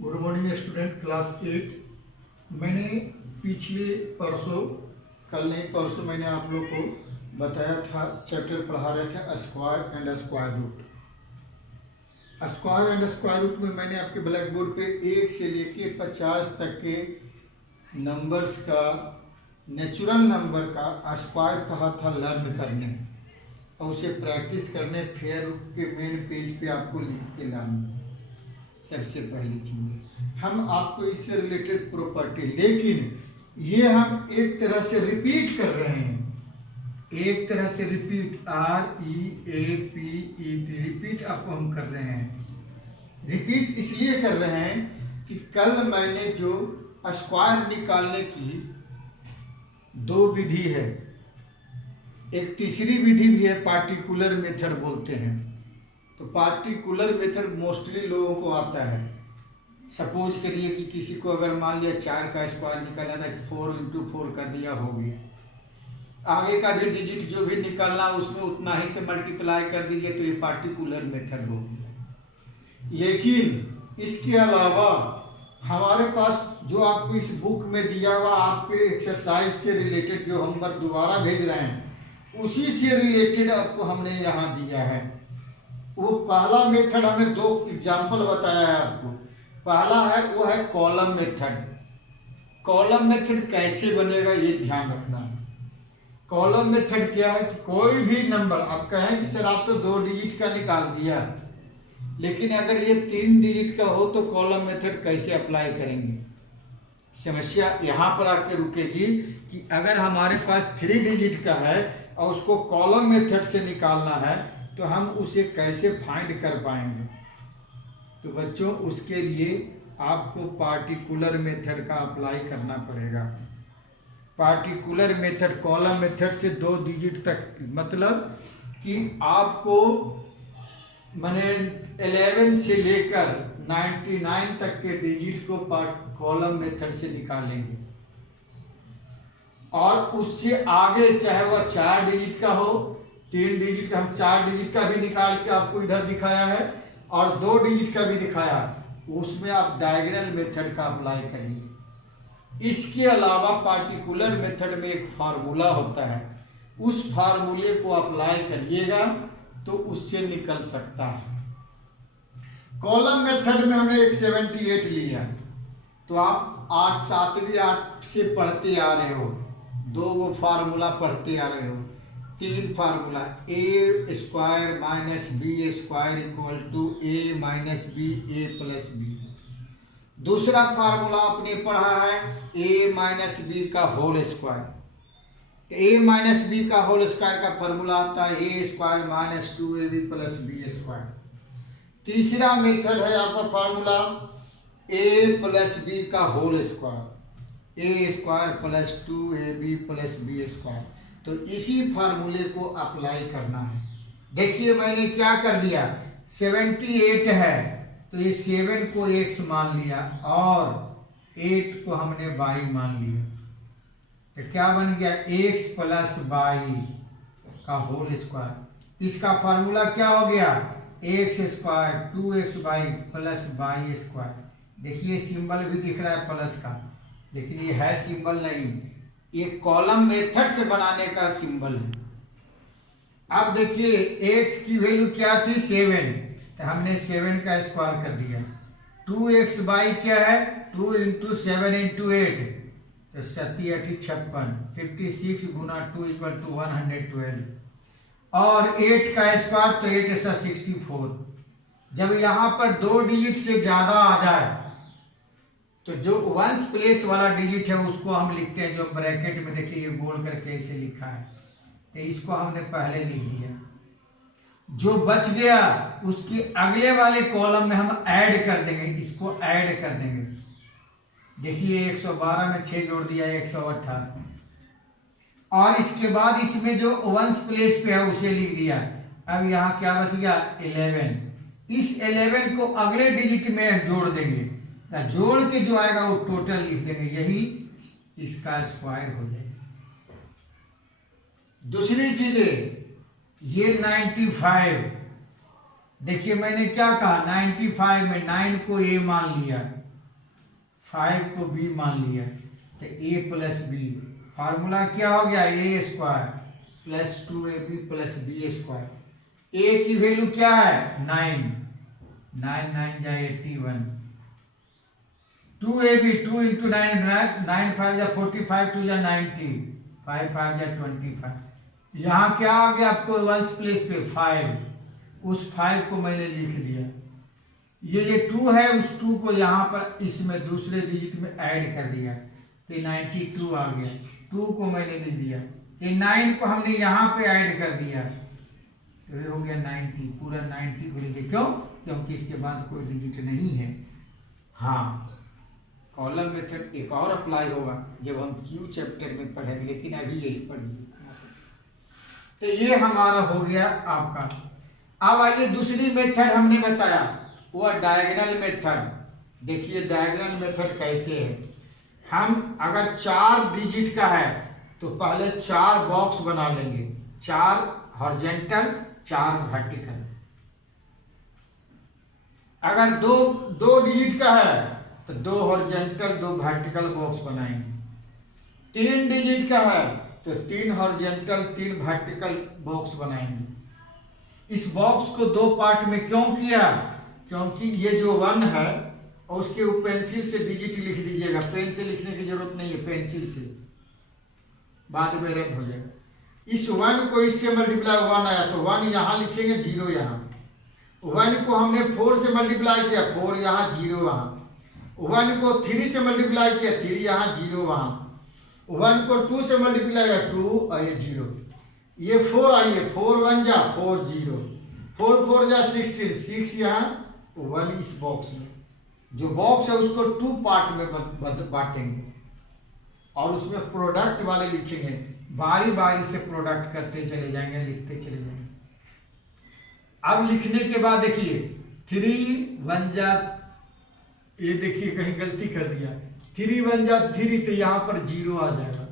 Good morning student class 8। मैंने पिछले परसों, कल नहीं परसों, मैंने आप लोग को बताया था, चैप्टर पढ़ा रहे थे square and square root. Square and square root में मैंने आपके ब्लैक बोर्ड पे 1 से लेके 50 तक के नंबर्स का, नेचुरल नंबर का स्क्वायर कहा था लर्न करने और उसे प्रैक्टिस करने। फेयर के मेन पेज पे आपको लिख के लाना। सबसे पहली चीज हम आपको इससे रिलेटेड प्रॉपर्टी, लेकिन ये हम एक तरह से रिपीट कर रहे हैं, एक तरह से रिपीट, REAPET रिपीट आपको हम कर रहे हैं। रिपीट इसलिए कर रहे हैं कि कल मैंने जो स्क्वायर निकालने की 2 विधि है, एक तीसरी विधि भी है, पार्टिकुलर मेथड बोलते हैं। तो पार्टिकुलर मेथड मोस्टली लोगों को आता है। सपोज करिए कि किसी को अगर मान लिया 4 का स्क्वायर निकालना था, 4 × 4 कर दिया, हो गया। आगे का भी डिजिट जो भी निकालना उसमें उतना ही से मल्टीप्लाई कर दीजिए, तो ये पार्टिकुलर मेथड हो गया। लेकिन इसके अलावा हमारे पास जो आपको इस बुक में दिया हुआ आपके एक्सरसाइज से रिलेटेड जो होमवर्क दोबारा भेज रहे हैं, उसी से रिलेटेड आपको हमने यहाँ दिया है। वो पहला मेथड हमने 2 एग्जाम्पल बताया है आपको। पहला है वो है कॉलम मेथड। कॉलम मेथड कैसे बनेगा ये ध्यान रखना है। कॉलम मेथड क्या है कि कोई भी नंबर आप कहें कि सर आप तो 2 डिजिट का निकाल दिया, लेकिन अगर ये 3 डिजिट का हो तो कॉलम मेथड कैसे अप्लाई करेंगे। समस्या यहाँ पर आके रुकेगी कि अगर हमारे पास 3 डिजिट का है और उसको कॉलम मेथड से निकालना है तो हम उसे कैसे फाइंड कर पाएंगे। तो बच्चों उसके लिए आपको पार्टिकुलर मेथड का अप्लाई करना पड़ेगा। पार्टिकुलर मेथड कॉलम मेथड से 2 डिजिट तक, मतलब कि आपको माने 11 से लेकर 99 तक के डिजिट को कॉलम मेथड से निकालेंगे, और उससे आगे चाहे वह 4 डिजिट का हो, 3 डिजिट का, हम 4 डिजिट का भी निकाल के आपको इधर दिखाया है और 2 डिजिट का भी दिखाया, उसमें आप डायगोनल मेथड का अप्लाई करेंगे। इसके अलावा पार्टिकुलर मेथड में एक फार्मूला होता है, उस फार्मूले को अप्लाई करिएगा तो उससे निकल सकता है। कॉलम मेथड में हमने एक 78 लिया, तो आप 8 7वीं 8 से पढ़ते आ रहे हो, 2 फार्मूला पढ़ते आ रहे हो। 3 formula, A² - B² = A - B A + B। दूसरा फार्मूला आपने पढ़ा है A - B का होल स्क्वायर। A - B का होल स्क्वायर का फार्मूला आता है A² - 2AB + B²। तीसरा मेथड है आपका फार्मूला A + B का whole square, A² + 2AB + B²। तो इसी फार्मूले को अप्लाई करना है। देखिए मैंने क्या कर दिया, 78 है तो ये 7 को x मान लिया और 8 को हमने y मान लिया, तो क्या बन गया x + y का होल स्क्वायर। इसका फार्मूला क्या हो गया, x² 2xy + y²। देखिए सिंबल भी दिख रहा है प्लस का, लेकिन ये है सिंबल नहीं, ये कॉलम मेथड से बनाने का सिंबल है। अब देखिए x की वैल्यू क्या थी 7, तो हमने 7 का स्क्वायर कर दिया। 2xy क्या है, 2 × 7 × 8, तो 7 × 8 = 56, 56 × 2 = 112, और 8 का स्क्वायर तो 8 × 64। जब यहाँ पर 2 डिजिट से ज्यादा आ जाए तो जो वंस प्लेस वाला डिजिट है उसको हम लिखते हैं, जो ब्रैकेट में देखिए ये गोल करके ऐसे लिखा है, तो इसको हमने पहले लिख दिया। जो बच गया उसके अगले वाले कॉलम में हम ऐड कर देंगे, इसको ऐड कर देंगे। देखिए 112 में 6 जोड़ दिया 118, और इसके बाद इसमें जो वंस प्लेस पे है उसे लिख दिया। अब यहाँ क्या बच गया 11, इस 11 को अगले डिजिट में जोड़ देंगे, जोड़ के जो आएगा वो टोटल लिख देंगे, यही इसका स्क्वायर हो जाएगा। दूसरी चीजें, ये 95, देखिए मैंने क्या कहा 95 में 9 को a मान लिया, 5 को b मान लिया, तो a प्लस बी, फार्मूला क्या हो गया, A square plus 2ab plus B square. a की वैल्यू क्या है 9, 9 9 जा 81, 2ab 2 इंटू 9 9 5 जा 45, 2 जा 90, 5 5 जा 25। यहाँ क्या आ गया आपको वंस प्लेस पे 5, उस 5 को मैंने लिख दिया। ये 2 है, उस 2 को यहाँ पर इसमें दूसरे डिजिट में ऐड कर दिया, तो 92 आ गया। 2 को मैंने लिख दिया, ये 9 को हमने यहाँ पे ऐड कर दिया, तो ये हो गया 90, पूरा 90 को लिखे। क्यों? क्योंकि इसके बाद कोई डिजिट नहीं है। हाँ, कॉलम मेथड एक और अप्लाई होगा जब हम क्यू चैप्टर में पढ़ेंगे, लेकिन अभी यही पढ़िए। तो ये हमारा हो गया आपका। अब आइए दूसरी मेथड हमने बताया, वो डायगोनल मेथड। देखिए डायगोनल मेथड कैसे है। हम अगर 4 डिजिट का है तो पहले 4 बॉक्स बना लेंगे, 4 हॉरिजॉन्टल 4 वर्टिकल। अगर दो डिजिट का है तो 2 हॉरिजॉन्टल 2 वर्टिकल बॉक्स बनाएंगे। 3 डिजिट का है तो 3 हॉरिजॉन्टल 3 वर्टिकल बॉक्स बनाएंगे। इस बॉक्स को 2 पार्ट में क्यों किया? क्योंकि ये जो 1 है और उसके ऊपर पेंसिल से डिजिट लिख दीजिएगा, पेन से लिखने की जरूरत नहीं है, पेंसिल से बाद में रब हो जाएगा। इस 1 को इससे मल्टीप्लाई 1 आया तो 1 यहाँ लिखेंगे, 0 यहाँ। 1 को हमने 4 से मल्टीप्लाई किया, 4 यहाँ, 0 वहाँ। 1 को 3 से मल्टीप्लाई किया, 3 यहाँ, 0 वहाँ। 1 को 2 से मल्टीप्लाई किया, 2 और ये 0। ये 4 आइए, 4 1 जा 4 0, 4 4 जा 16, 6 यहाँ, 1 इस बॉक्स में। जो बॉक्स है उसको 2 पार्ट में बांटेंगे और उसमें प्रोडक्ट वाले लिखेंगे, बारी बारी से प्रोडक्ट करते चले जाएंगे, लिखते चले जाएंगे। अब लिखने के बाद देखिए 3 1 जा, ये देखिए कहीं गलती कर दिया, 3 1 जा 3, तो यहाँ पर 0 आ जाएगा,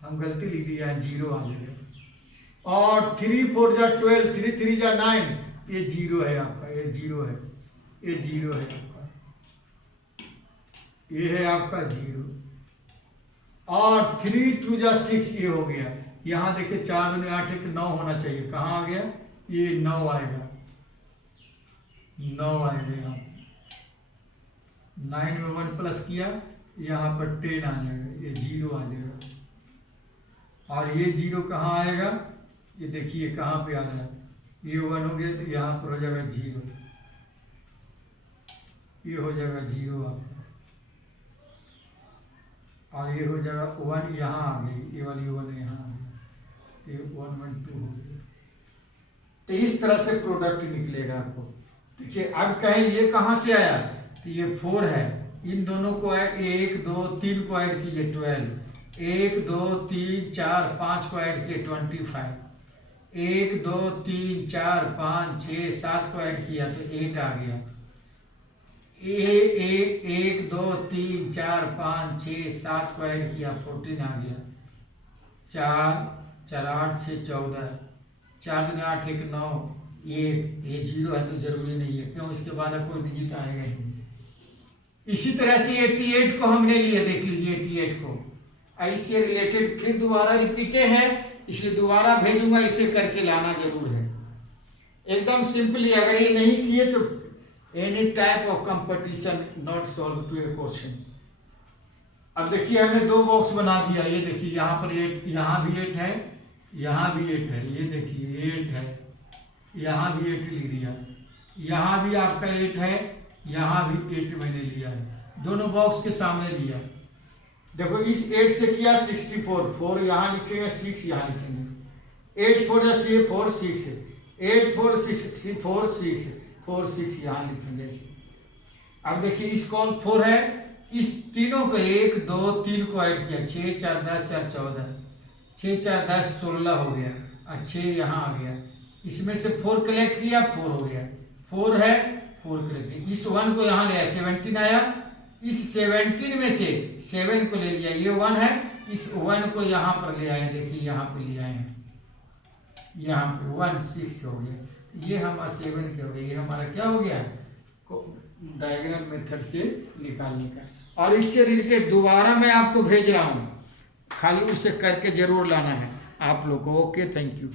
हम गलती लिख दिया, 0 आ जाएगा। और 3 4 जा 12, 3 3 जा 9, ये 0 है आपका, ये 0 है, ये 0 है आपका, ये है आपका 0। और 3 2 जा 6, ये हो गया। यहाँ देखिए 4 2 8 1 9 होना चाहिए, कहाँ आ गया, ये 9 आएगा, 9 आएगा यहाँ। 9 में 1 प्लस किया, यहाँ पर 10 आ जाएगा, ये 0 आ जाएगा। और ये 0 कहाँ आएगा, ये देखिए कहाँ पे आ जाएगा, ये 1 हो गया तो यहाँ पर हो जाएगा 0, ये हो जाएगा 0 आपका। और ये हो जाएगा 1 यहाँ आ गई, ये वाली 1 यहाँ आ गई, ये 1 1 2 हो गया। तो इस तरह से प्रोडक्ट निकलेगा आपको। देखिए अब कहें ये कहाँ से आया, तो ये 4 है, इन दोनों को 1 2 3 को ऐड कीजिए 12, 1 2 3 4 5 को ऐड किए 25, 1 2 3 4 5 6 7 को ऐड किया तो 8 आ गया। 1 2 3 4 5 6 7 को ऐड किया 14 आ गया। 4 4 8 6 14, 4 2 8 1 9, ये 0 है तो जरूरी नहीं है, क्यों, इसके बाद अब कोई डिजिट आएगा ही नहीं। इसी तरह से 88 को हमने लिया, देख लीजिए 88 को, इससे रिलेटेड फिर दोबारा रिपीटे है, इसलिए दोबारा भेजूंगा, इसे करके लाना जरूर है। एकदम सिंपली, अगर ये नहीं किए तो any type of competition not solve to a questions. अब देखिए हमने 2 बॉक्स बना दिया, ये देखिए यहाँ पर 8, यहाँ भी 8 है, यहाँ भी 8 है, ये देखिए 8 है, यहाँ भी 8 लिख दिया, यहाँ भी आपका 8 है, यहाँ भी 8 मैंने लिया है, दोनों बॉक्स के सामने लिया। देखो इस 8 से किया 64, 4 यहाँ लिखेंगे, 6 यहाँ लिखेंगे, 8 4 जा 4 6, 8 4 6 4 6 4 6 यहाँ लिखेंगे। अब देखिए इस कॉल 4 है, इस तीनों को 1 2 3 को ऐड किया, 6 4 10 4 14, 6 4 10 16 हो गया, और 6 यहाँ आ गया, इसमें से 4 कलेक्ट किया, 4 हो गया, 4 है 4 कलेक्ट किया। इस 1 को यहाँ ले आया, 17 आया, इस 17 में से 7 को ले लिया, ये 1 है, इस 1 को यहाँ पर ले आए, देखिए यहाँ पर ले आए हैं, यहाँ पर 1 6 हो गया, ये हमारा 7 क्या हो गया, ये हमारा क्या हो गया, डायगोनल मेथड से निकालने का। और इससे रिलेटेड दोबारा मैं आपको भेज रहा हूँ, खाली उसे करके ज़रूर लाना है आप लोग को। Okay, thank you.